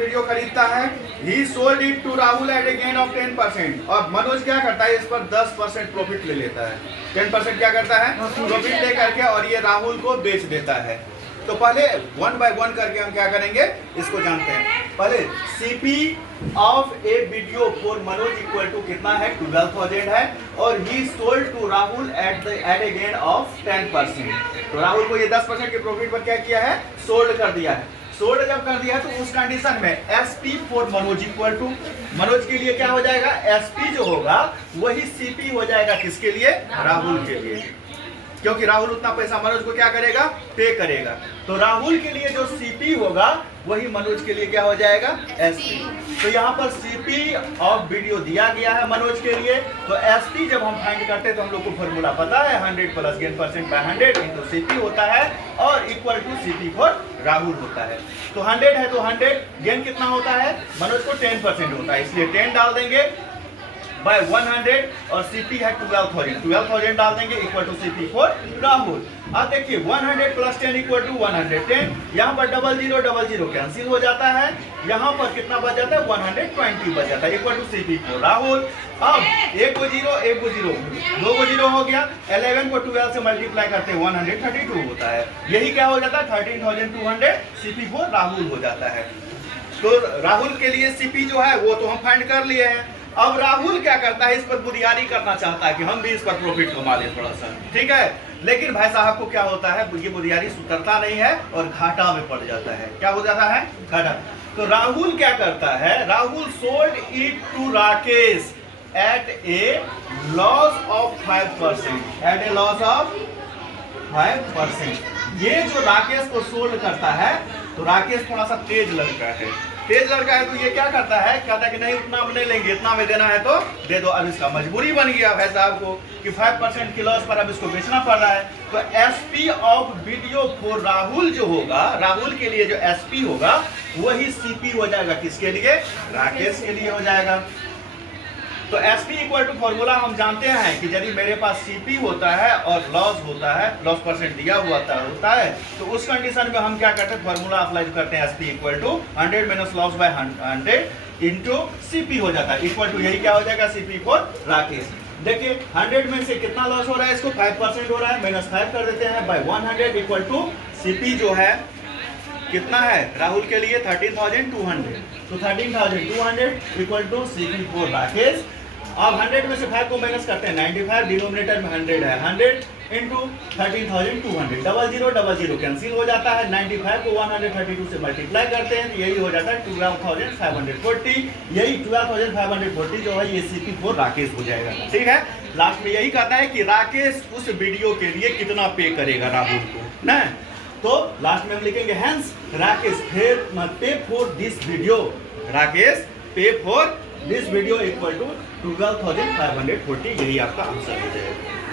Video खरीदता है, he sold it to Rahul at a gain of 10%। और मनोज क्या करता है, इस पर 10% प्रॉफिट ले लेता है। 10% क्या करता है, प्रॉफिट ले करके, और ये राहुल को बेच देता है। तो पहले 1 बाय 1 करके हम क्या करेंगे, इसको जानते हैं। पहले CP of a video for Manoj equal to कितना है, 12,000 है, और he sold to Rahul at a gain of 10%। तो राहुल को ये 10% के प्रॉफिट पर क्या किया है, सोल्ड कर दिया है। सोल्ड जब कर दिया है तो उस कंडीशन में SP for Manoj equal to, Manoj के लिए क्या हो जाएगा, एसपी जो होगा वही सीपी हो जाएगा, किसके लिए, राहुल के लिए, क्योंकि राहुल उतना पैसा मनोज को क्या करेगा, पे करेगा। तो राहुल के लिए जो सीपी होगा वही मनोज के लिए क्या हो जाएगा, एसपी। तो यहाँ पर सीपी ऑफ वीडियो दिया गया है मनोज के लिए, तो एसपी जब हम फाइंड करते हैं तो हम लोग को फॉर्मूला पता है, 100 plus gain percent by 100 into CP होता है, और equal to CP for Rahul होता है। तो 100 है तो 100 गेन कितना होता है, मनोज को 10% होता है, इसलिए 10 डाल देंगे बाय 100, और सीपी है 12,000 डाल देंगे equal to CP for Rahul. अब देखिए 100 प्लस 10 इक्वल टू 110, यहाँ पर 00 कैंसिल हो जाता है, यहाँ पर कितना बच जाता है, 120 बच जाता है equal to CP for Rahul. अब एक को 0 दो को 0 हो गया, 11 को 12 से मल्टीप्लाई करते हैं 132 होता है, यही क्या हो जाता है 13,200 सीपी फॉर राहुल हो जाता है। तो राहुल के लिए सीपी जो है वो तो हम फाइंड कर लिए हैं। अब राहुल क्या करता है, इस पर बुधियारी करना चाहता है कि हम भी इस पर प्रॉफिट कमा लें थोड़ा सा, ठीक है। लेकिन भाई साहब को क्या होता है, ये बुधियारी सुधरता नहीं है और घाटा में पड़ जाता है। क्या हो जाता है, घाटा। तो राहुल क्या करता है, Rahul sold it to Rakesh at a loss of 5%, at a loss of 5%। ये जो राकेश को सोल्ड करता है, तो राकेश थोड़ा सा तेज लड़का है, तो ये क्या करता है, कहता है कि नहीं उतना हम नहीं लेंगे, इतना में देना है तो दे दो। अब इसका मजबूरी बन गया भाई साहब को कि 5% की लॉस पर अब इसको बेचना पड़ रहा है। तो SP of video for Rahul जो होगा, राहुल के लिए जो एसपी होगा वही सीपी हो जाएगा, किसके लिए, राकेश के लिए हो जाएगा। तो एसपी इक्वल टू फॉर्मूला हम जानते हैं कि यदि मेरे पास सीपी होता है और लॉस होता है, लॉस परसेंट दिया हुआ होता है, तो उस कंडीशन में हम क्या करते हैं, फॉर्मूला अप्लाई करते हैं, SP equal to 100 minus loss by 100 into CP हो जाता है, इक्वल टू यही क्या हो जाएगा, सीपी फॉर राकेश। देखिए 100 में से कितना लॉस हो रहा है, इसको 5% हो रहा है, माइनस 5 कर देते हैं बाय 100 इक्वल टू सीपी जो है कितना है, राहुल के लिए 13,200, तो 13,200 equal to CP for Rakesh. अब 100 में से 5 को माइनस करते हैं 95, डिनोमिनेटर में 100 है, 100 इंटू 13,200, 00 कैंसिल हो जाता है, 95 को 132 से मल्टीप्लाई करते हैं, यही हो जाता है 12,540, यही 12,540 जो है ये सीपी फॉर राकेश हो जाएगा, ठीक है। लास्ट में यही कहता है कि राकेश उस वीडियो के लिए कितना पे करेगा राहुल को, ना। तो लास्ट में हम लिखेंगे hence Rakesh pay for this video, Rakesh pay for this video equal to 12,540, यही आपका आंसर हो जाएगा।